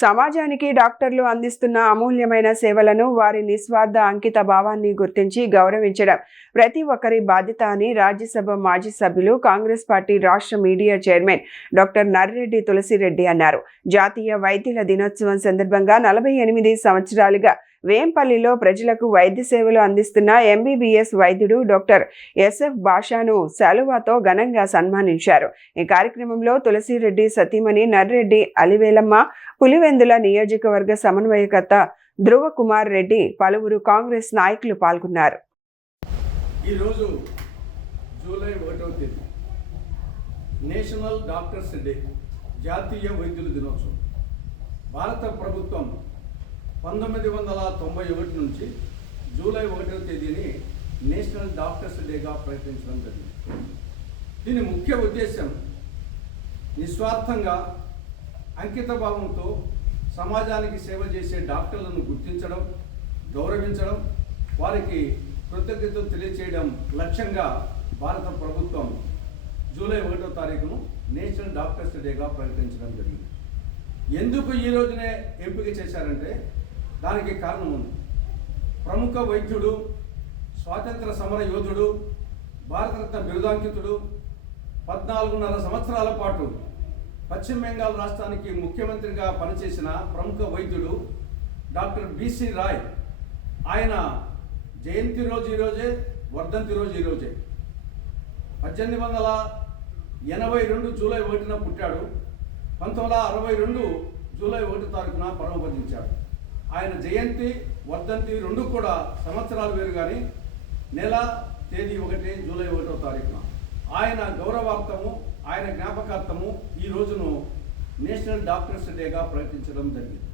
సమాజానికి డాక్టర్లు అందిస్తున్న అమూల్యమైన సేవలను వారి నిస్వార్థ అంకిత భావాన్ని గుర్తించి గౌరవించడం ప్రతి ఒక్కరి బాధ్యత అని రాజ్యసభ మాజీ సభ్యులు కాంగ్రెస్ పార్టీ రాష్ట్ర media chairman doctor Narreddy Tulasi Reddy అన్నారు. జాతీయ వైద్యుల దినోత్సవం సందర్భంగా 48 సంవత్సరాలుగా వేంపల్లిలో ప్రజలకు వైద్య సేవలు అందిస్తున్న ఎంబీబీఎస్ వైద్యుడు డాక్టర్ ఎస్ఎఫ్ భాషాను శాలువాతో ఘనంగా సన్మానించారు. ఈ కార్యక్రమంలో తులసిరెడ్డి సతీమణి నర్రెడ్డి అలివేలమ్మ, పులివెందుల నియోజకవర్గ సమన్వయకర్త ధ్రువ కుమార్ రెడ్డి, పలువురు కాంగ్రెస్ నాయకులు పాల్గొన్నారు. ఈరోజు జూలై 1వ తేదీ నేషనల్ డాక్టర్స్ డే, జాతీయ వైద్యుల దినోత్సవం. భారత ప్రభుత్వం 1991 నుంచి జూలై 1వ తేదీని నేషనల్ డాక్టర్స్ డేగా ప్రకటించడం జరిగింది. దీని ముఖ్య ఉద్దేశం నిస్వార్థంగా అంకిత భావంతో సమాజానికి సేవ చేసే డాక్టర్లను గుర్తించడం, గౌరవించడం, వారికి కృతజ్ఞతలు తెలియచేయడం లక్ష్యంగా భారత ప్రభుత్వం జూలై 1వ తారీఖును నేషనల్ డాక్టర్స్ డేగా ప్రకటించడం జరిగింది. ఎందుకు ఈ రోజునే ఎంపిక చేశారంటే దానికి కారణం ఉంది. ప్రముఖ వైద్యుడు, స్వాతంత్ర సమర యోధుడు, భారతరత్న బిరుదాంకితుడు, 14.5 సంవత్సరాల పాటు పశ్చిమ బెంగాల్ రాష్ట్రానికి ముఖ్యమంత్రిగా పనిచేసిన ప్రముఖ వైద్యుడు డాక్టర్ బిసి రాయ్. ఆయన జయంతి రోజు ఈరోజే, వర్ధంతి రోజు ఈరోజే. 1882 జూలై 1న పుట్టాడు. 1962 జూలై 1 తారీఖున పరమపదించాడు. ఆయన జయంతి, వర్ధంతి రెండు కూడా సంవత్సరాలు వేరు, కానీ నెల, తేదీ ఒకటే, జూలై 1వ తారీఖున. ఆయన గౌరవార్థము, ఆయన జ్ఞాపకార్థము ఈ రోజును నేషనల్ డాక్టర్స్ డేగా ప్రకటించడం జరిగింది.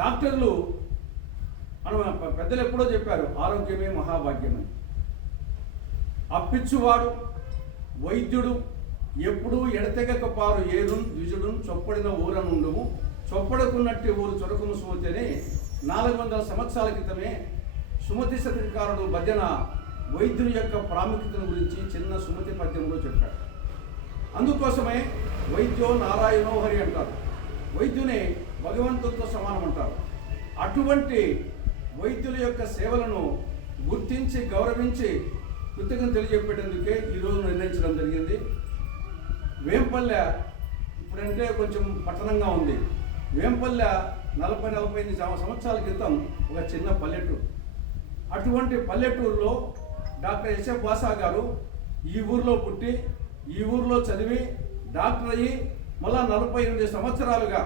డాక్టర్లు మన పెద్దలు ఎప్పుడో చెప్పారు, ఆరోగ్యమే మహాభాగ్యమని. అప్పిచ్చువాడు వైద్యుడు ఎప్పుడూ ఎడతెగక పారు ఏరున్ ద్విజుడున్ చొప్పడిన ఊరనుండుము చొప్పడకున్నట్టు ఊరు చొరకును సుమతిని 400 సంవత్సరాల క్రితమే సుమతి శతకారుడు భజన వైద్యుని యొక్క ప్రాముఖ్యతను గురించి చిన్న సుమతి పద్యంలో చెప్పాడు. అందుకోసమే వైద్యో నారాయణో హరి అంటారు. వైద్యుని భగవంతుడితో సమానం అంటారు. అటువంటి వైద్యుల యొక్క సేవలను గుర్తించి, గౌరవించి కృతజ్ఞతలు తెలియజెప్పేందుకే ఈరోజు నిర్ణయించడం జరిగింది. వేంపల్లె ఇప్పుడంటే కొంచెం పట్టణంగా ఉంది. వేంపల్లె 40-45 సంవత్సరాల క్రితం ఒక చిన్న పల్లెటూరు. అటువంటి పల్లెటూరులో డాక్టర్ ఎస్ఎఫ్ భాషా గారు ఈ ఊరిలో పుట్టి, ఈ ఊరిలో చదివి డాక్టర్ అయ్యి మళ్ళా 48 సంవత్సరాలుగా,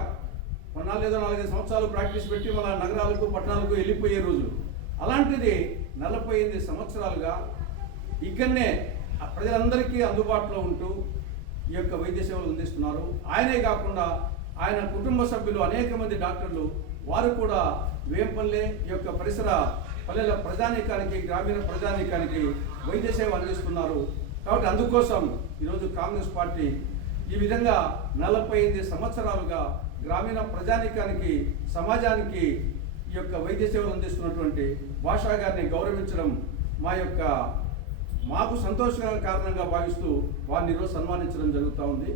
కొన్నాళ్ళు ఏదో 4-5 సంవత్సరాలు ప్రాక్టీస్ పెట్టి మళ్ళీ నగరాలకు, పట్టణాలకు వెళ్ళిపోయే రోజులు. అలాంటిది 48 సంవత్సరాలుగా ఇక్కడనే ప్రజలందరికీ అందుబాటులో ఉంటూ ఈ యొక్క వైద్య సేవలు అందిస్తున్నారు. ఆయనే కాకుండా ఆయన కుటుంబ సభ్యులు అనేక మంది డాక్టర్లు, వారు కూడా వేంపల్లె యొక్క పరిసర పల్లెల ప్రజానీకానికి, గ్రామీణ ప్రజానీకానికి వైద్య సేవ అందిస్తున్నారు. కాబట్టి అందుకోసం ఈరోజు కాంగ్రెస్ పార్టీ ఈ విధంగా 48 సంవత్సరాలుగా గ్రామీణ ప్రజానీకానికి, సమాజానికి ఈ యొక్క వైద్య సేవలు అందిస్తున్నటువంటి భాషా గారిని గౌరవించడం మాకు సంతోషకర కారణంగా భావిస్తూ వారిని ఈరోజు సన్మానించడం జరుగుతూ ఉంది.